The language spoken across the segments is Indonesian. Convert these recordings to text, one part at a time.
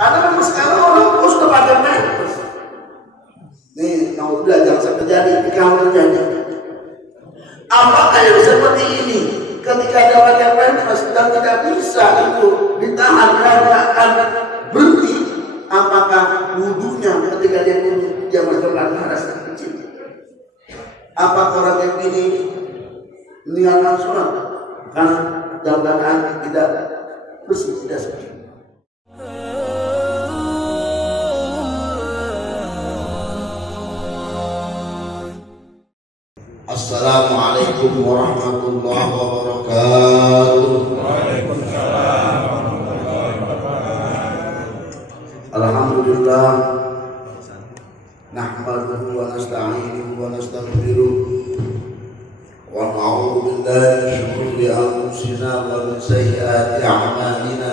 Karena memang sekarang orang sudah pakai pampers. Nih, mau belajar sampai terjadi, kalau terjadi. Apakah yang seperti ini ketika ada pakai pampers dan tidak bisa itu ditahan karena akan berhenti? Apakah wudhunya ketika dia wudhu dia melakukan hadas kecil? Apakah orang yang ini meninggalkan sholat karena dalam keadaan tidak bersih, tidak suci? Assalamualaikum warahmatullahi wabarakatuh. Waalaikumsalam warahmatullahi wabarakatuh. Alhamdulillah nahmaduhu wa nasta'inuhu wa nastaghfiruh wa na'udzu billahi min shururi anfusina wa min sayyiati a'malina.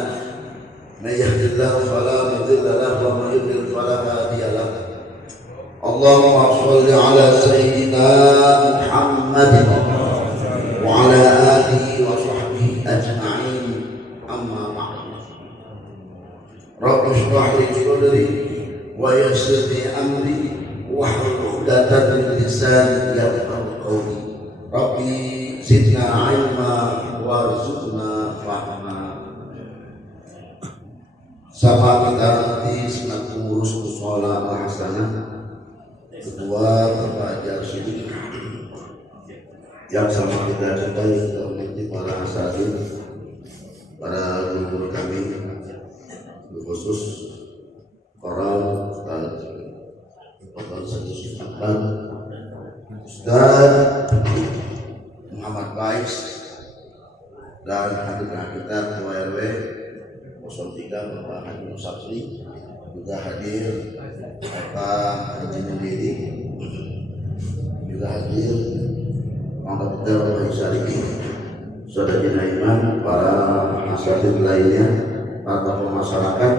May yahdihillahu fala mudilla lahu wa may yudlil fala hadiya lahu. Allahumma shalli ala sayyidina Muhammadin wa ala alihi wa sahbihi ajma'in. Amma ba'd. Rabbi shrah li sadri wa yassir li amri wahlul 'uqdatam min lisani yafqahu qawli. Rabbi zidna 'ilma warzuqna fahma. Sama kita nanti senang mengurus musola al-hasanah. Ketua Bapak Jarsyid yang sama kita cintai, kita hormati para asatidz, para guru kami, khusus Koral Ustaz Ustaz Muhammad Bais dan hadirnya kita Ketua RW 03 Bapak Haji Musafri, juga hadir Bapak Haji Mendiri, juga hadir Bapak Dr. Isyariki, Saudara Jinaiman, para asatidz lainnya, para tokoh masyarakat,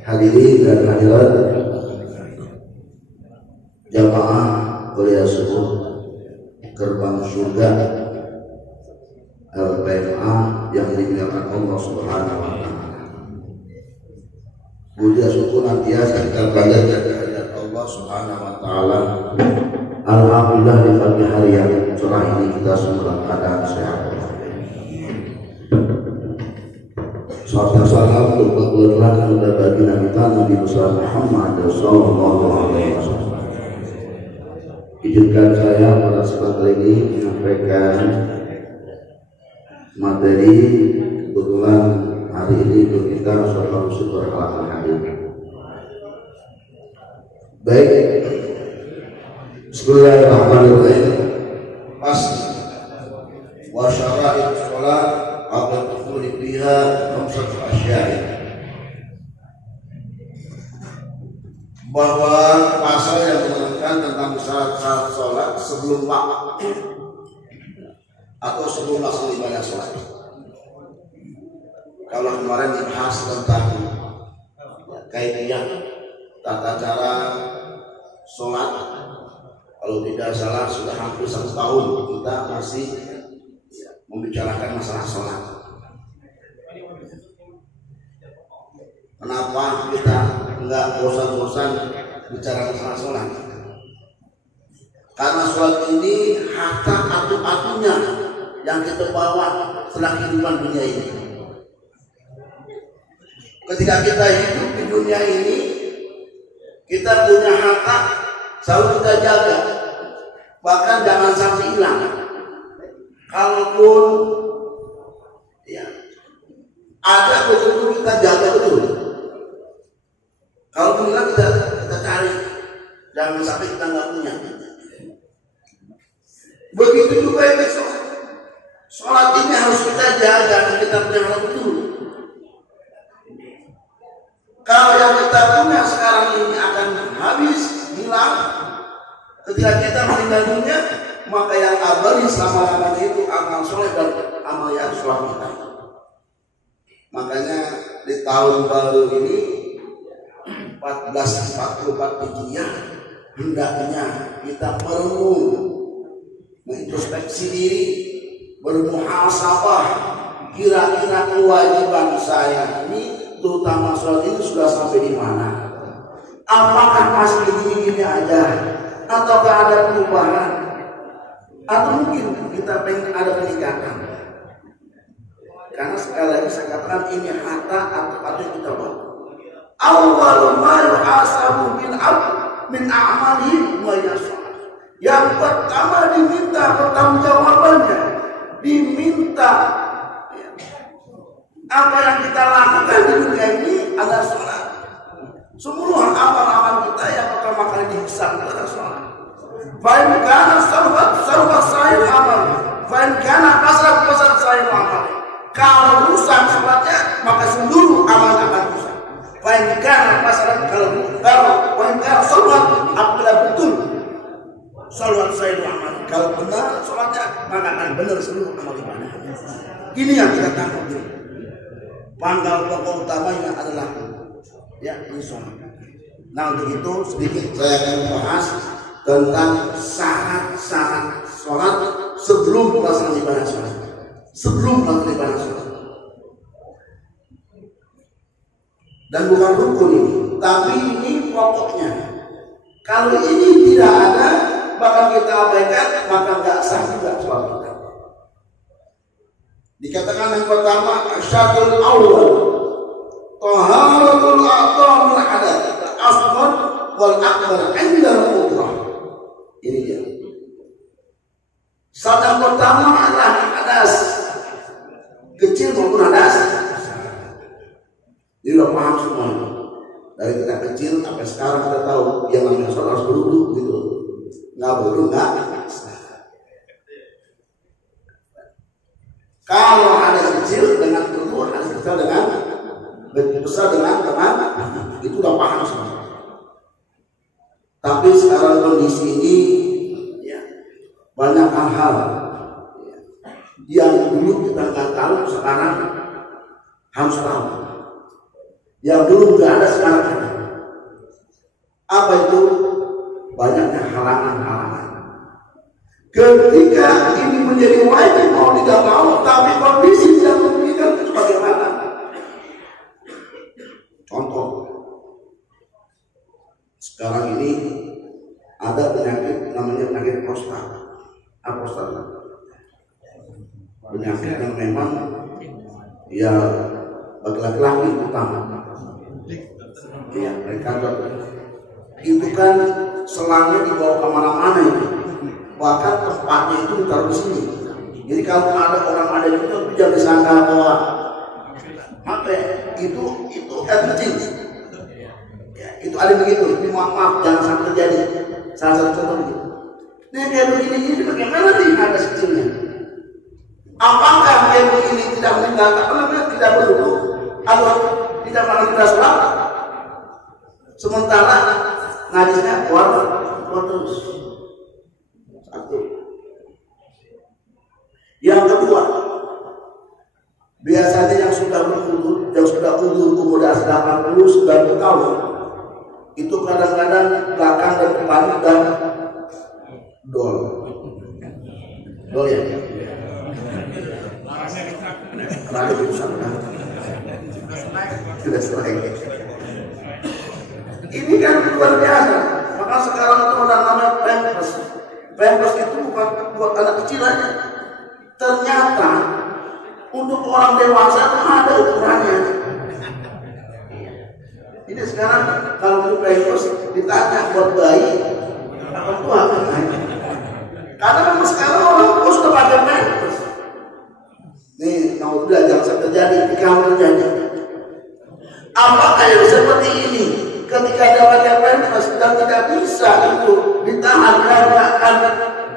hadirin dan hadirat jamaah kuliah subuh gerbang surga LPMA yang dimuliakan Allah Subhanahu wa Ta'ala. Puja syukur nantiasa kita panjatkan kehadirat Allah Subhanahu wa Ta'ala. Alhamdulillah di pagi hari yang cerah ini kita semua dalam keadaan sehat. Salam salam untuk berkeluarga dan bagi Nabi Nabi Muhammad sallallahu alaihi wasallam. Izinkan saya pada kesempatan ini menyampaikan materi. Kebetulan hari ini untuk kita sholat syukur halal hadir. Baik, bismillahirrahmanirrahim. Fasl wa syara'it sholat qabla dukhuli fiha khamsatu asya'i. Bahwa pasal yang menerangkan tentang syarat-syarat sholat sebelum waktu atau sebelum melaksanakan ibadah sholat. Kalau kemarin dibahas tentang kaidiyah tata cara sholat, kalau tidak salah sudah hampir 1 tahun kita masih membicarakan masalah sholat. Kenapa kita enggak bosan-bosan bicara masalah sholat? Karena sholat ini harta atu-atunya yang kita bawa setelah kehidupan dunia ini. Ketika kita hidup di dunia ini, kita punya harta selalu kita jaga, bahkan jangan sampai hilang. Kalaupun ya ada, betul-betul kita jaga betul. Kalau hilang kita cari, jangan sampai kita nggak punya. Begitu juga yang sholat. Sholat ini harus kita jaga dan kita punya harta betul. Kalau yang kita punya sekarang ini akan habis, hilang, ketika kita meninggal dunia, maka yang abadi selama-lamanya itu amal soleh dan amal yang sholat kita. Makanya di tahun baru ini 1444 Hijriah hendaknya kita merenung, mengintrospeksi diri, bermuhasabah, kira-kira kewajiban saya ini, sholat ini sudah sampai di mana? Apakah masih gini-gini aja? Ataukah ada perubahan? Atau mungkin kita pengen ada peningkatan? Karena sekali lagi saya katakan ini harta atau yang kita bawa. Awwalu ma yuhasabu bil abd min a'malihi wa yasha. Yang pertama diminta pertanggungjawabannya, diminta apa yang kita lakukan di dunia ini adalah sholat. Semua amal-amal kita yang pertama kali dihisab adalah sholat. Fa'in kana sarwa sa'il amal, fa'in kana pasar sa'il amal. Kalau rusak sholatnya maka seluruh amal akan rusak. Fa'in kana pasar fa'in kana sholat apabila betul sholat sa'il amal. Kalau benar sholatnya maka akan benar seluruh amal ibadah. Ini yang kita takut. Pangkal pokok utamanya adalah ya ini sholat. Nah untuk itu sedikit saya akan bahas tentang syarat-syarat sholat sebelum pelaksanaan ibadah sholat. Sebelum pelaksanaan ibadah sholat. Dan bukan rukun ini, tapi ini pokoknya. Kalau ini tidak ada, bahkan kita abaikan, maka nggak sah juga sholat kita. Dikatakan yang pertama syatul awal taharatul a'dha' min hadath al-asghar wal akbar 'inda al-qudrah. Ini dia. Syarat yang pertama adalah hadas kecil maupun hadas. Ini udah paham semua. Dari kita kecil sampai sekarang kita tahu yang namanya sholat harus berwudu gitu. Nggak berwudu nggak. Kalau ada kecil dengan berwudu, ada besar dengan itu udah paham semua. Tapi sekarang kondisi ini ya, banyak hal yang dulu kita nggak tahu, sekarang harus tahu. Yang dulu nggak ada, sekarang ada. Apa itu? Banyaknya halangan-halangan. Ketika ini menjadi wajib mau tidak mau, tapi kondisi tidak memungkinkan, itu bagaimana? Contoh, sekarang ini ada penyakit namanya penyakit prostat. Prostat, penyakit yang memang ya bagi laki-laki utama. Ya, mereka itu kan selangnya dibawa kemana-mana itu. Bahkan tempatnya itu ditaruh di sini. Jadi kalau ada orang ada itu jangan disangka bahwa apa itu kencing. Ya, itu ada begitu. Ini maaf jangan sampai terjadi. Salah satu contoh begitu. Nah kayak begini bagaimana nih ada kecilnya? Apakah kayak begini tidak meninggalkan tidak berwudu atau tidak pernah kita sholat? Sementara najisnya keluar terus. Satu. Yang kedua, biasanya yang sudah berwudu, yang sudah wudu kemudian 80-90 tahun, itu kadang-kadang belakang dan depan udah dol ya. Karena itu sudah selesai. Ini kan luar biasa. Maka sekarang itu ada namanya pampers. Pampers itu bukan buat anak kecil aja. Ternyata untuk orang dewasa itu ada ukurannya. Ini sekarang kalau untuk pampers ditanya buat bayi, apa tua kan? Karena memang sekarang orang sudah pakai pampers. Nih, mau belajar terjadi, kalau terjadi. Apakah yang seperti ini? Ketika ada pakai pampers dan tidak bisa itu ditahan dan akan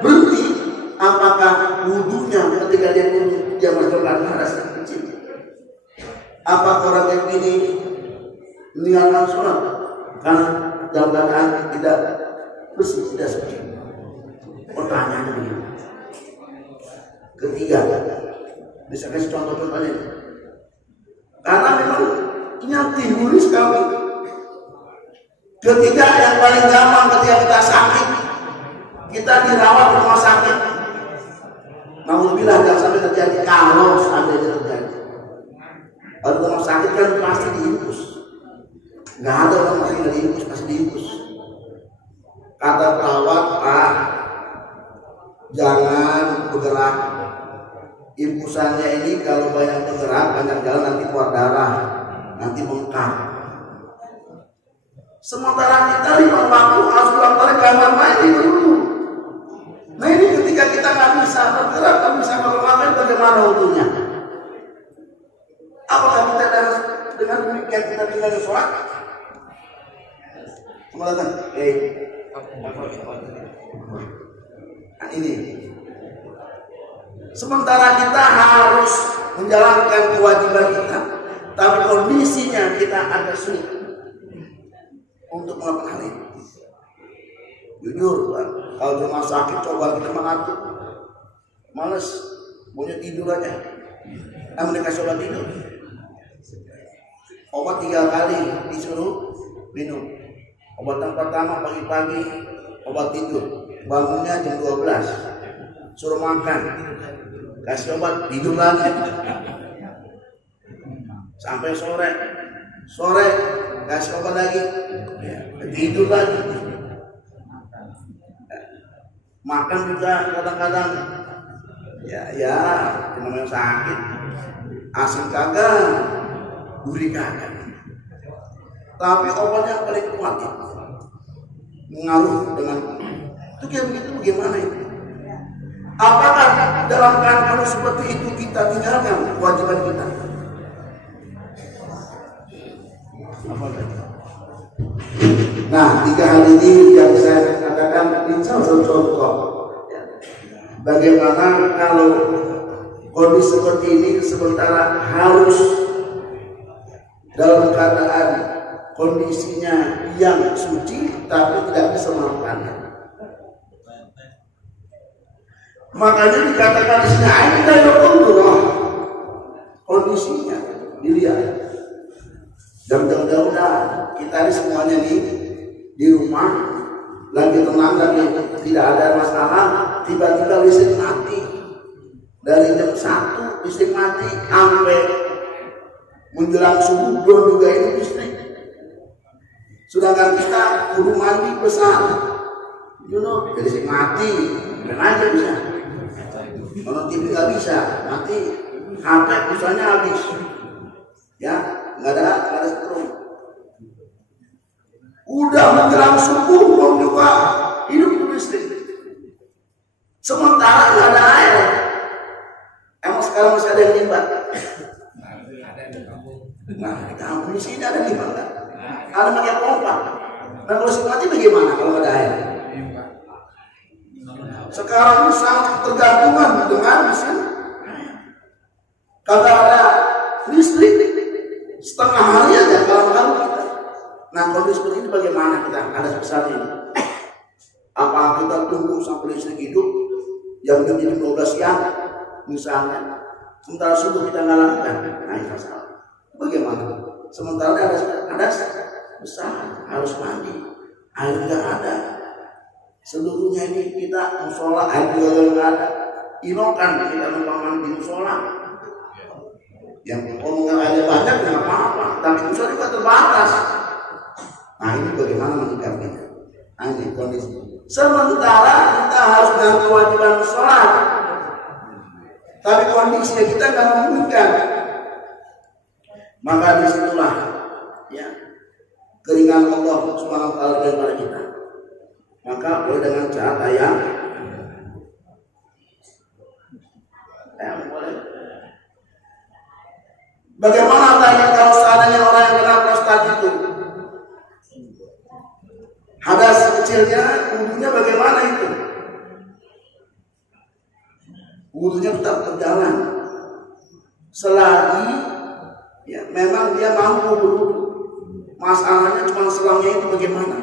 berhenti, apakah wudunya ketika dia wudu dia masukkan hadas kecil? Apa orang yang ini meninggalkan sholat karena dalam keadaan tidak bersih, tidak suci? Pertanyaannya begini. Ketiga, bisa kasih contoh-contohnya. Karena memang ini yang timbul sekali. Ketiga, yang paling gampang ketika kita sakit, kita dirawat di rumah sakit. Alhamdulillah jangan sampai terjadi. Kalau seandainya terjadi, kalau rumah sakit kan pasti diinfus. Nggak ada orang masih nggak diinfus, masih diinfus. Kata perawat, Pak, jangan bergerak. Infusannya ini kalau banyak bergerak, banyak jalan nanti keluar darah, nanti bengkak. Sementara kita 5 waktu harus pulang balik kamar mandi dulu. Nah ini ketika kita nggak bisa bergerak, nggak bisa ngapa-ngapain, bagaimana wudhunya? Apakah kita dengan demikian kita tinggal sholat? Mengatakan, nah ini. Sementara kita harus menjalankan kewajiban kita, tapi kondisinya kita agak sulit untuk melakukan hal ini. Jujur, kalau di rumah sakit coba kita mengatur, males, maunya tidur aja. Namun dikasih obat tidur, obat 3 kali disuruh minum. Obat yang pertama pagi-pagi, obat tidur, bangunnya jam 12, suruh makan, kasih obat, tidur lagi sampai sore kasih obat lagi, tidur lagi. Makan juga kadang-kadang ya namanya sakit, asin kagak, gurih kagak, tapi obatnya paling kuat itu mengaruh dengan itu. Kayak begitu bagaimana itu? Apakah dalam keadaan seperti itu kita tinggalkan kewajiban kita? Nah, 3 hal ini yang saya katakan ini salah satu contoh. Bagaimana kalau kondisi seperti ini sementara harus dalam keadaan kondisinya yang suci tapi tidak bisa melakukannya. Makanya dikatakan di sini ada Allah kondisinya dilihat. Dan mudah-mudahan kita ini semuanya nih di rumah lagi tenang, lagi tidak ada masalah, tiba-tiba listrik mati. Dari jam 1 listrik mati sampai menjelang subuh belum juga ini listrik. Sedangkan kita kudu mandi besar, listrik mati, dan aja bisa. Kalau TV nggak bisa, mati, HP pulsanya habis, ya nggak ada strom. Udah menjelang subuh belum juga hidup listrik. Sementara nggak ada air. Emang sekarang masih ada yang limbah? Nah, di kampung di sini ada limbah nggak? Ada pakai pompa. Nah kalau listrik mati bagaimana kalau nggak ada air? Sekarang ini sangat tergantungan dengan mesin. Kalau ada listrik setengah hari aja kalau kita. Nah kondisi seperti ini bagaimana kita ada sebesar ini? Apa kita tunggu sampai listrik hidup jam 12 siang misalnya, sementara subuh kita nggak lakukan? Nah ini masalah. Bagaimana? Sementara ada besar harus mandi, air nggak ada. Seluruhnya ini kita musola, air juga nggak ada. Inokan kita numpang mandi musola. Yang ngomongnya air banyak nggak apa-apa, tapi musola juga terbatas. Nah ini bagaimana menyikapinya? Nah ini kondisi. Sementara kita harus dengan kewajiban sholat, tapi kondisinya kita nggak memungkinkan. Maka disitulah ya keringan Allah Subhanahu wa taala daripada kita. Maka boleh dengan cara yang boleh. Bagaimana tanya kalau seandainya orang yang kena prostat itu hadas kecilnya, wudunya bagaimana itu? Wudunya tetap berjalan selagi ya memang dia mampu berwudu. Masalahnya cuma selangnya itu bagaimana?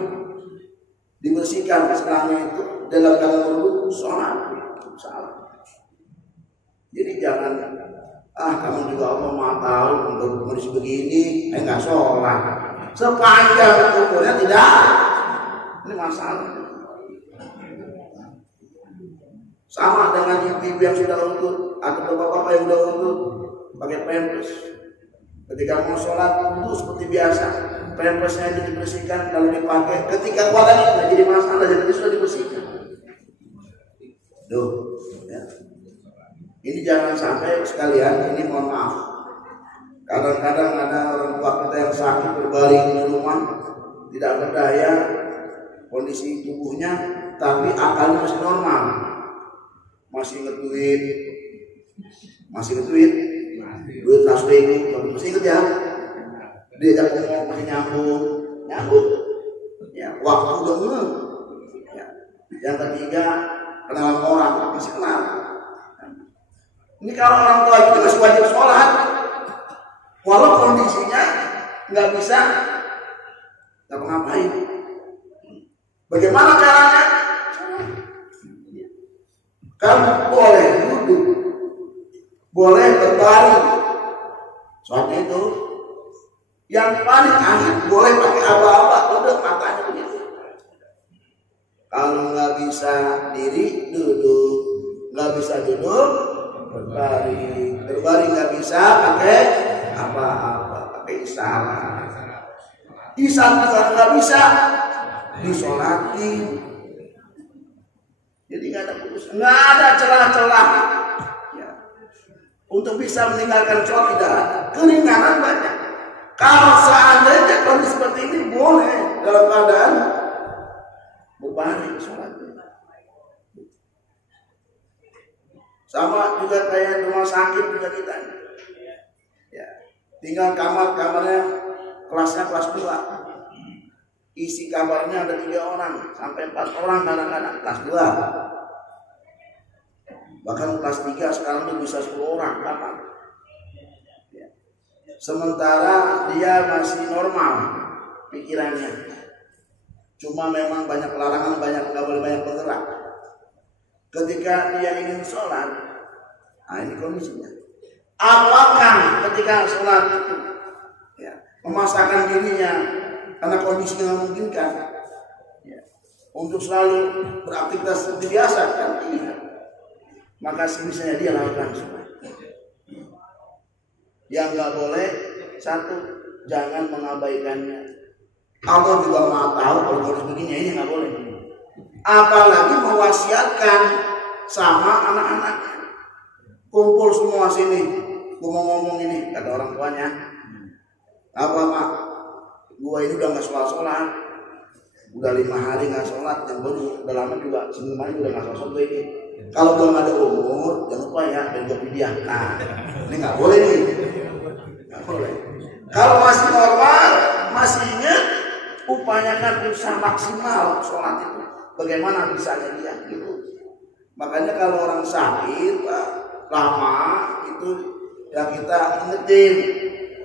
Dibersihkan selangnya itu dalam keadaan berwudu, sholat salah. Jadi jangan kamu juga Allah mau tahu untuk kondisi begini, nggak sholat. Sepanjang ukurnya tidak, ini masalah. Sama dengan ibu yang sudah lutut atau bapak-bapak yang sudah lutut pakai pampers, Ketika mau sholat wudhu seperti biasa, pempesnya itu dibersihkan kalau dipakai. Ketika kuatannya jadi masalah, jadi sudah dibersihkan. Tuh, ya. Ini jangan sampai sekalian. Ini mohon maaf. Kadang-kadang ada orang tua kita yang sakit berbaring di rumah, tidak berdaya, kondisi tubuhnya, tapi akalnya masih normal, masih ngeduit, duit nasri, masih inget ya, diajak ngomong masih nyambung, ya, waktu udah ngeh. Ya. Yang ketiga, kenal orang, masih kenal. Ini kalau orang tua itu masih wajib sholat, walau kondisinya nggak bisa ngapa-ngapain. Bagaimana caranya? Kamu boleh duduk, boleh berbaring. Soalnya itu yang paling akhir boleh pakai aba-aba, udah matanya begitu. Kalau nggak bisa diri, duduk. Nggak bisa duduk, berbaring nggak bisa pakai apa-apa, pakai isyarat. Isyarat juga nggak bisa disolatin. Jadi nggak ada putus, nggak ada celah-celah ya. Untuk bisa meninggalkan sholat tidak ada, keringanan banyak. Kalau seandainya kondisi seperti ini boleh dalam keadaan berbaring sholat. Sama juga kayak rumah sakit juga kita. Ya, tinggal kamarnya kelasnya kelas 2. Isi kamarnya ada 3 orang sampai 4 orang kadang-kadang kelas 2. Bahkan kelas 3 sekarang itu bisa 10 orang kamar. Ya. Sementara dia masih normal pikirannya. Cuma memang banyak larangan, nggak boleh banyak bergerak. Ketika dia ingin sholat, nah ini kondisinya. Apakah ketika sholat itu ya, memaksakan dirinya karena kondisinya memungkinkan ya, untuk selalu beraktivitas seperti biasa kan tidak, maka misalnya dia lakukan sholat. Yang nggak boleh, satu, jangan mengabaikannya. Allah juga maha tahu kalau harus begini, ini nggak boleh. Apalagi mewasiatkan sama anak-anaknya, kumpul semua sini, gua mau ngomong ini, kata orang tuanya, apa Pak, gua ini udah nggak sholat, udah 5 hari nggak sholat, yang baru udah lama juga, sebelum hari udah nggak sholat ini. Kalau belum ada umur, jangan lupa ya, dan gua pilih. Nah, ini nggak boleh nih, nggak boleh. Kalau masih normal, masih ingat, upayakan berusaha maksimal sholat itu. Bagaimana bisanya dia gitu. Makanya kalau orang sakit lama itu ya kita ingetin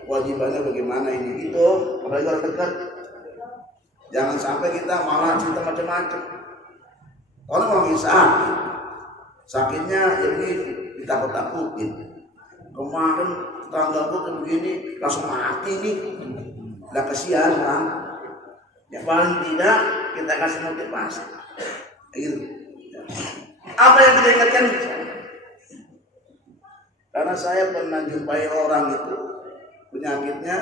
wajibannya bagaimana ini gitu. Apalagi orang dekat, jangan sampai kita malah cerita macam-macam. Orang lagi sakit, sakitnya ya begitu, ditakut-takutin. Kemarin tetangga gue begini langsung mati nih, udah kesian kan. Ya paling tidak kita kasih motivasi. Gitu. Apa yang kita ingatkan? Karena saya pernah jumpai orang itu penyakitnya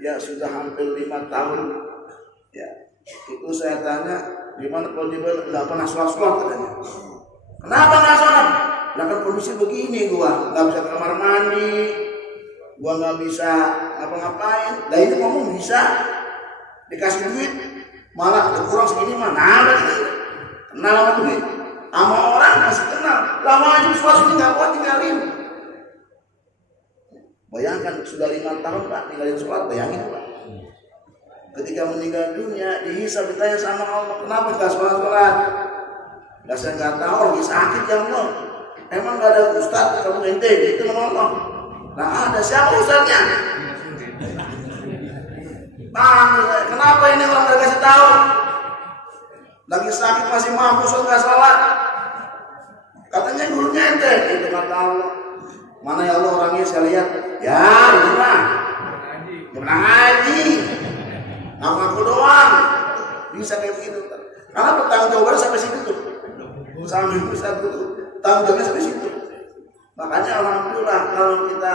ya sudah hampir 5 tahun. Ya, itu saya tanya gimana kalau dia nggak pernah sholat katanya. Kenapa nggak sholat? Nah kan kondisi begini gua nggak bisa ke kamar mandi, gua nggak bisa ngapa-ngapain. Nah itu ngomong bisa dikasih duit malah kurang segini mana ada gitu. Kenal sama duit, sama orang masih kenal. Lama aja suasana nggak kuat tinggalin. Bayangkan sudah 5 tahun Pak tinggalin sholat, bayangin Pak. Ketika meninggal dunia dihisab ditanya sama Allah, kenapa nggak sholat? Nggak, saya nggak tahu, lagi sakit ya Allah. Emang nggak ada ustaz kamu ente itu nama Allah. Nah ada siapa ustaznya? Kenapa ini orang nggak kasih tahu? Lagi sakit masih mampu nggak sholat. Katanya gurunya ente, itu kata Allah. Mana ya Allah orangnya saya lihat, ya itu mah pernah ngaji, ngaku doang, bisa kayak begitu. Karena bertanggung jawabannya sampai situ tuh, sampai besar tuh, tanggung jawabnya sampai situ. Makanya alhamdulillah kalau kita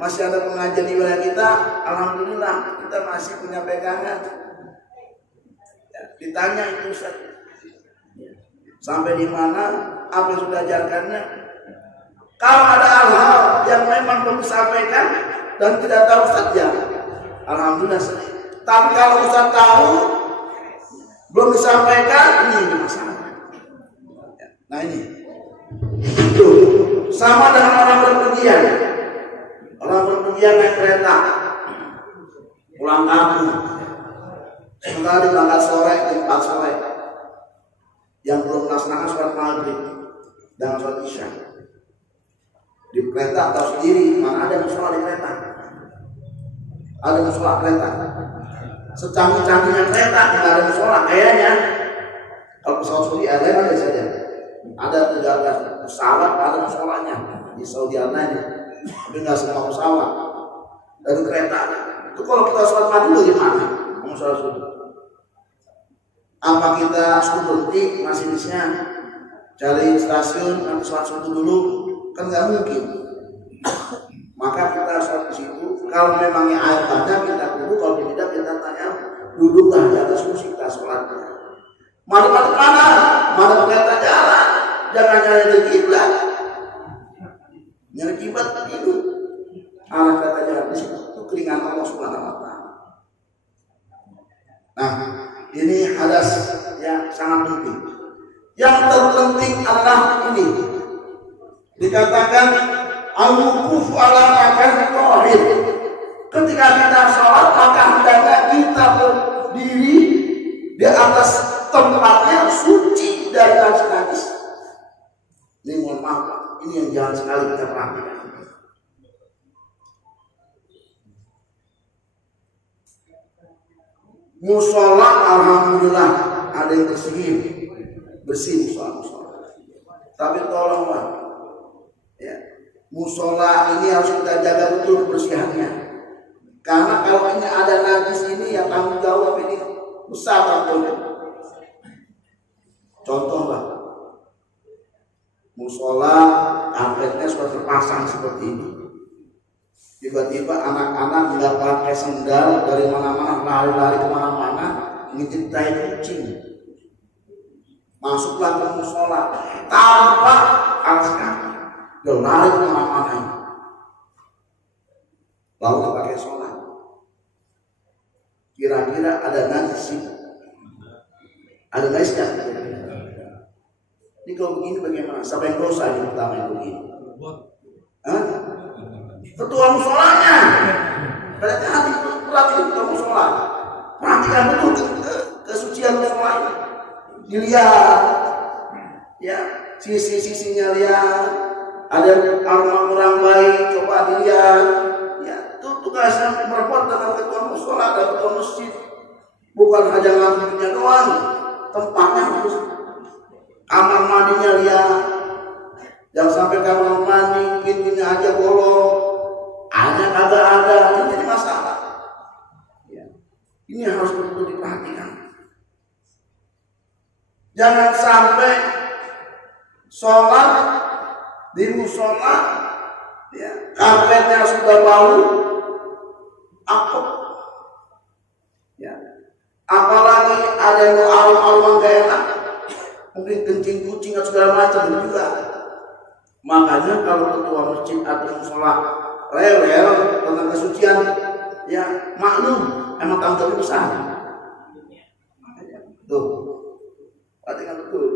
masih ada pengajian di wilayah kita, alhamdulillah kita masih punya pegangan. Ya, ditanya itu Ustaz, sampai di mana, apa yang sudah ajarkannya. Kalau ada hal-hal yang memang belum disampaikan dan tidak tahu Ustaz, ya alhamdulillah. Tapi kalau Ustaz tahu belum disampaikan, ini masalah. Nah ini itu sama dengan orang berpergian. Orang berpergian naik kereta pulang kampung, sementara berangkat sore jam 4 sore, yang belum melaksanakan sholat maghrib dan sholat isya di kereta atau sendiri. Mana ada musola di kereta? Ada musola kereta. Secanggih-canggihnya kereta tidak ada musola kayaknya. Kalau pesawat Saudi ada saja. Ada 13 pesawat ada musolanya di Saudi Arabia, tapi nggak semua pesawat. Dari kereta itu kalau kita sholat maghrib gimana? Musola subuh. Apa kita suruh berhenti masinisnya cari stasiun nanti sholat subuh dulu? Kan nggak mungkin. Maka kita sholat di situ. Kalau memangnya air banyak kita duduk, kalau tidak kita tanya duduklah di atas kursi kita sholatnya. Mana kereta jalan, jangan nyari kiblat. Nyari kiblat itu arah kereta jalan di situ itu keringan Allah Subhanahu wa taala. Nah, ini hadas yang sangat penting. Yang terpenting adalah ini. Dikatakan al-wuquf ala makan thahir. Ketika kita sholat maka hendaknya kita berdiri di atas tempatnya suci dari najis. Ini mohon maaf, ini yang jangan sekali kita perhatikan. Musola alhamdulillah ada yang bersih musola. Tapi tolonglah, ya, musola ini harus kita jaga betul kebersihannya. Karena kalau ini ada najis ini yang tanggung jawab ini besar tentunya. Contoh lah, musola karpetnya sudah terpasang seperti ini. Tiba-tiba anak-anak nggak pakai sendal dari mana-mana lari-lari kemana-mana ngintip tai kucing. Masuklah ke musola tanpa alas kaki, dia lari kemana-mana. Lalu pakai sholat. Kira-kira ada najis? Ada najisnya? Ini kalau begini bagaimana? Siapa yang dosa yang pertama yang begini? Hah? Ketua musolanya. Berarti hati perhatikan ketua musola. Perhatikan betul kesucian musola ini. Dilihat, ya sisi-sisinya lihat. Ada aroma kurang baik, coba dilihat. Ya, itu tugasnya berbuat dengan ketua musola dan ketua masjid. Bukan hanya ngaturnya doang, tempatnya harus. Kamar mandinya lihat, jangan sampai kamar mandi pintunya aja bolong, airnya kagak ada, ini jadi masalah. Ya. Ini harus betul diperhatikan. Jangan sampai sholat di musola, ya, karpetnya sudah bau, apok. Ya. Apalagi ada yang aroma gak enak. Mungkin kencing kucing atau segala macam juga. Makanya kalau ketua masjid atau musola rewel tentang kesucian, ya maklum, emang tanggung jawab besar. Tuh, perhatikan betul.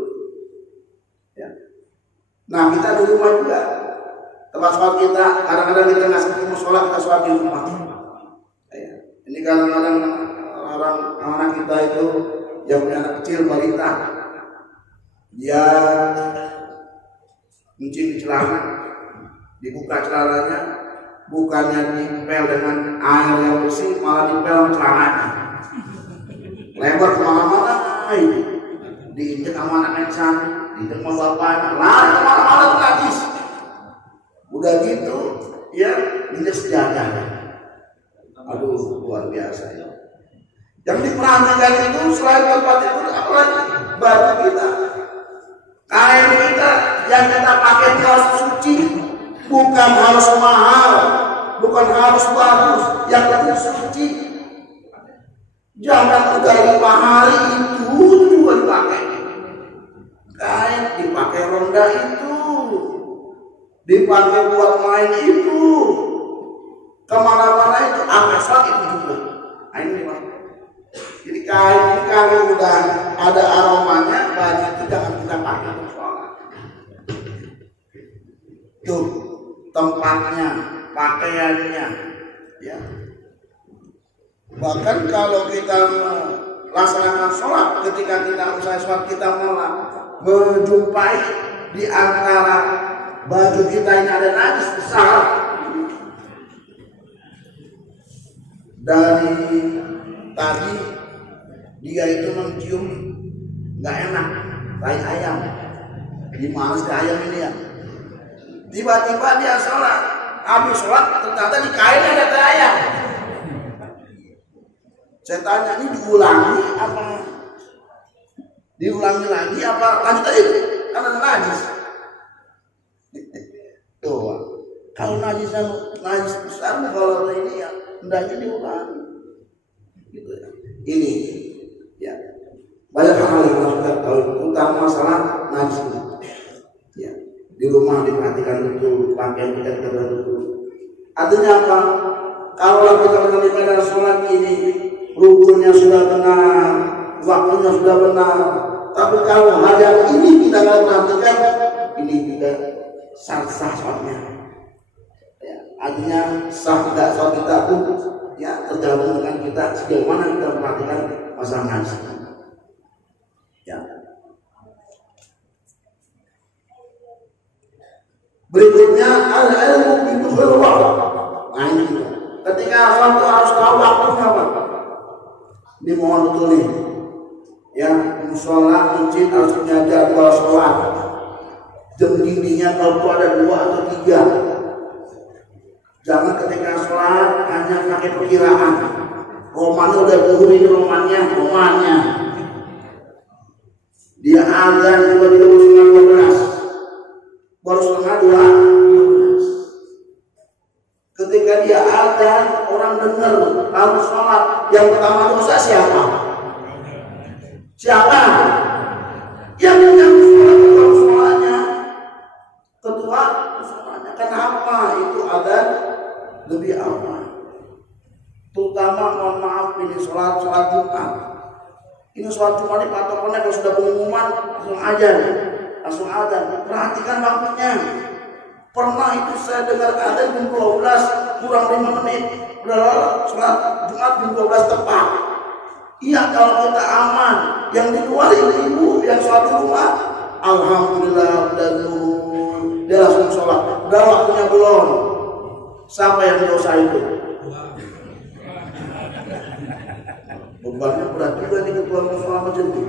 Ya. Nah kita di rumah juga, tempat sholat kita, kadang-kadang kita nggak seperti musola, kita sholat di rumah. Ya. Ini kadang-kadang orang anak kita itu yang punya anak kecil balita. Dia mencing di celana, dibuka celananya, bukannya dipel dengan air yang bersih, malah dipel celananya, lebar kemana-mana, diinjek sama anak yang cantik, diinjek sama bapaknya, lari kemana-mana tuh najis. Udah gitu, ya injek sejadah. Aduh, luar biasa ya. Yang diperhatikan itu selain tempat itu, apalagi baju kita. Kain kita yang kita pakai harus suci, bukan harus mahal, bukan bukan harus bagus, yang penting suci. Jangan udah 5 hari itu juga dipakai. Kain dipakai ronda itu, dipakai buat main itu, kemana-mana itu, akasat itu juga. Nah, ini dipakai. Jadi kain ini kalau udah ada aromanya, baju itu jangan kita pakai untuk sholat. Tuh tempatnya, pakaiannya, ya. Bahkan kalau kita melaksanakan sholat, ketika kita usai sholat kita malah menjumpai di antara baju kita ini ada najis besar. Dari tadi dia itu mencium nggak enak, tai ayam. Gimana sih ayam ini ya? Tiba-tiba dia sholat, habis sholat ternyata di kainnya ada tai ayam. Saya tanya, ini diulangi apa? Diulangi lagi apa? Lanjut aja, karena najis. Tuh, kalau najis besar, kalau ini ya hendaknya diulangi. Gitu ya. Ini, ya banyak hal yang harus kita tahu, terutama masalah najis ini. Ya, di rumah diperhatikan betul, pakaian kita betul. Artinya apa? Kalau kita mengalami ibadah sholat ini, rukunnya sudah benar, waktunya sudah benar. Tapi kalau hajat ini kita nggak perhatikan, ini juga sah sholatnya. Ya, artinya sah tidak sholat kita pun ya tergantung dengan kita sejauh mana kita perhatikan masalah najis. Ya. Berikutnya al-ilmu bidukhul waqt. Nah ini juga. Ketika sholat harus tahu waktunya apa. Ini mohon betul nih. Ya, musola masjid harus punya jadwal sholat. Jam dindingnya kalau ada 2 atau 3. Jangan ketika sholat hanya pakai perkiraan. Romannya udah zuhur ini romannya. Dia azan tiba-tiba setengah 12. Baru setengah 12. Ketika dia azan, orang dengar harus sholat. Yang pertama dosa siapa? Siapa? Yang sholatnya. Ketua sholatnya. Kenapa itu azan lebih awal? Terutama mohon maaf ini sholat Jumat. Ini sholat Jumat ini patokannya kalau sudah pengumuman langsung azan. Perhatikan waktunya. Pernah itu saya dengar azan jam 12 kurang 5 menit. Udah sholat Jumat jam 12 tepat. Iya kalau kita aman. Yang di luar ibu yang sholat di rumah, alhamdulillah udah zuhur, dia langsung sholat. Udah waktunya belum. Siapa yang dosa itu? Bebannya berat juga nih ketua musola macam itu.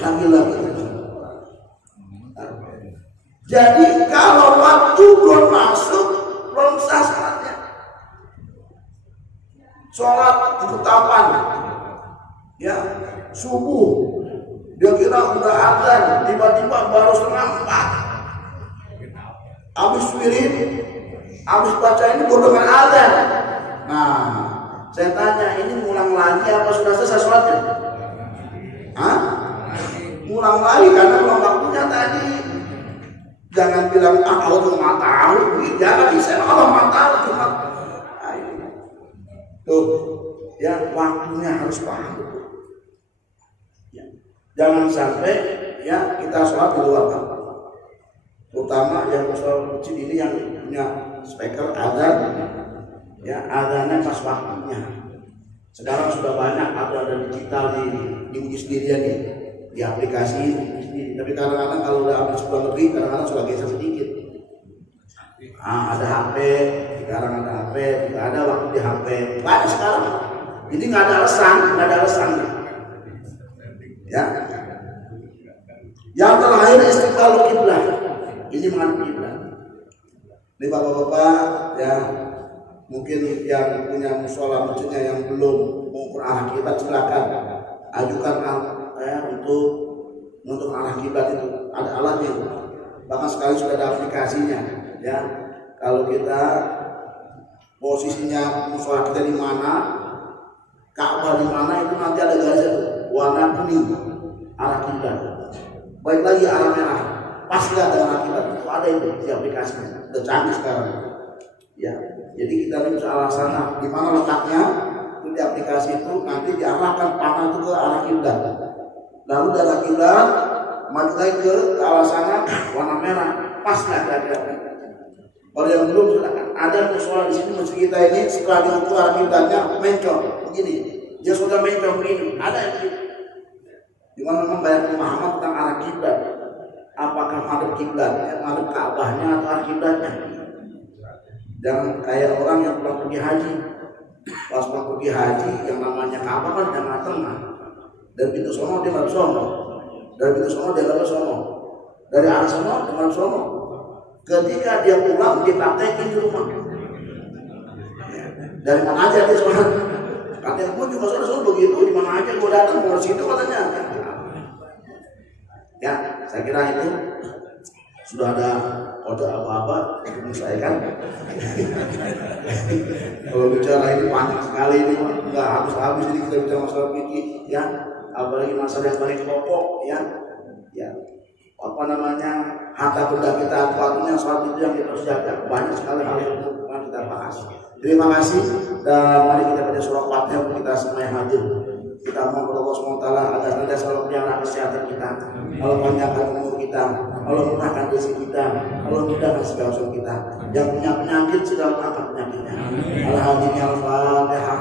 Lagi-lagi. Jadi kalau waktu belum masuk, belum sah sholatnya. Sholat ketetapan, ya subuh, dia kira udah azan, tiba-tiba baru setengah 4. Habis wirid, habis baca ini baru dengan azan. Nah, saya tanya, ini ngulang lagi apa sudah selesai sholatnya? Hah? Ngulang lagi karena belum waktunya tadi. Jangan bilang kalau cuma tahu, jangan bisa kalau cuma tahu cuma. Tuh, ya waktunya harus paham. Ya. Jangan sampai ya kita sholat di luar waktu. Terutama yang sholat masjid ini yang punya speaker azan, ya azannya pas waktunya. Sekarang sudah banyak ada digital di sendirian nih, di aplikasi ini. Tapi kadang-kadang kalau udah ambil sebuah lebih, kadang-kadang sudah geser sedikit. Ada HP, sekarang ada HP, tidak ada waktu di HP. Banyak sekarang. Jadi nggak ada alasan. Ya. Yang terakhir istiqbal kiblat. Ini menghadap kiblat. Ini bapak-bapak ya, mungkin yang punya musola masjidnya yang belum mengukur arah kiblat, silakan ajukan untuk arah kiblat itu ada alatnya. Bahkan sekarang sudah ada aplikasinya ya. Kalau kita posisinya musola kita di mana, Ka'bah di mana, itu nanti ada garis itu warna kuning arah kiblat. Baik lagi arah merah, pas nggak dengan arah kiblat. Itu ada itu di aplikasinya, udah canggih sekarang. Ya, jadi kita bisa arah sana. Di mana letaknya? Itu di aplikasi itu nanti diarahkan panah itu ke arah kiblat. Lalu dari arah kiblat maju lagi ke arah sana warna merah, pas nggak kira-kira? Kalau yang belum silakan. Ada musola di sini masjid kita ini setelah diukur arah kiblatnya mencong begini, dia sudah mencong begini. Ada yang begini. Di mana memang banyak pemahaman tentang arah kiblat. Apakah madhab kiblatnya, madhab Ka'bahnya atau arah kiblatnya? Jangan kayak orang yang pulang pergi haji. Pas pulang pergi haji yang namanya Ka'bah kan di tengah. Dari pintu sono dia nggak sono. Dari pintu sono dia nggak sono. Dari arah sono dia nggak sono. Ketika dia pulang, dia praktekin di rumah. Dari mana aja dia sholat? Katanya, gue juga sholat begitu, di mana aja gue datang, mau situ katanya. Ya, saya kira itu sudah ada kode apa-apa untuk menyelesaikan. Kalau bicara ini panjang sekali ini, nggak habis-habis ini kita bicara masalah fikih, ya. Apalagi masalah yang paling pokok, ya. Apa namanya, harta benda kita, waktunya sholat itu yang kita harus jaga. Banyak sekali hal yang akan kita bahas. Terima kasih dan mari kita baca surah Fatihah untuk kita semua yang hadir. Kita mohon kepada Allah SWT agar nanti selalu pelihara kesehatan kita, Allah panjangkan umur kita, Allah murahkan rezeki kita, Allah mudahkan segala urusan kita. Yang punya penyakit segala angkat penyakitnya. Al-Fatihah.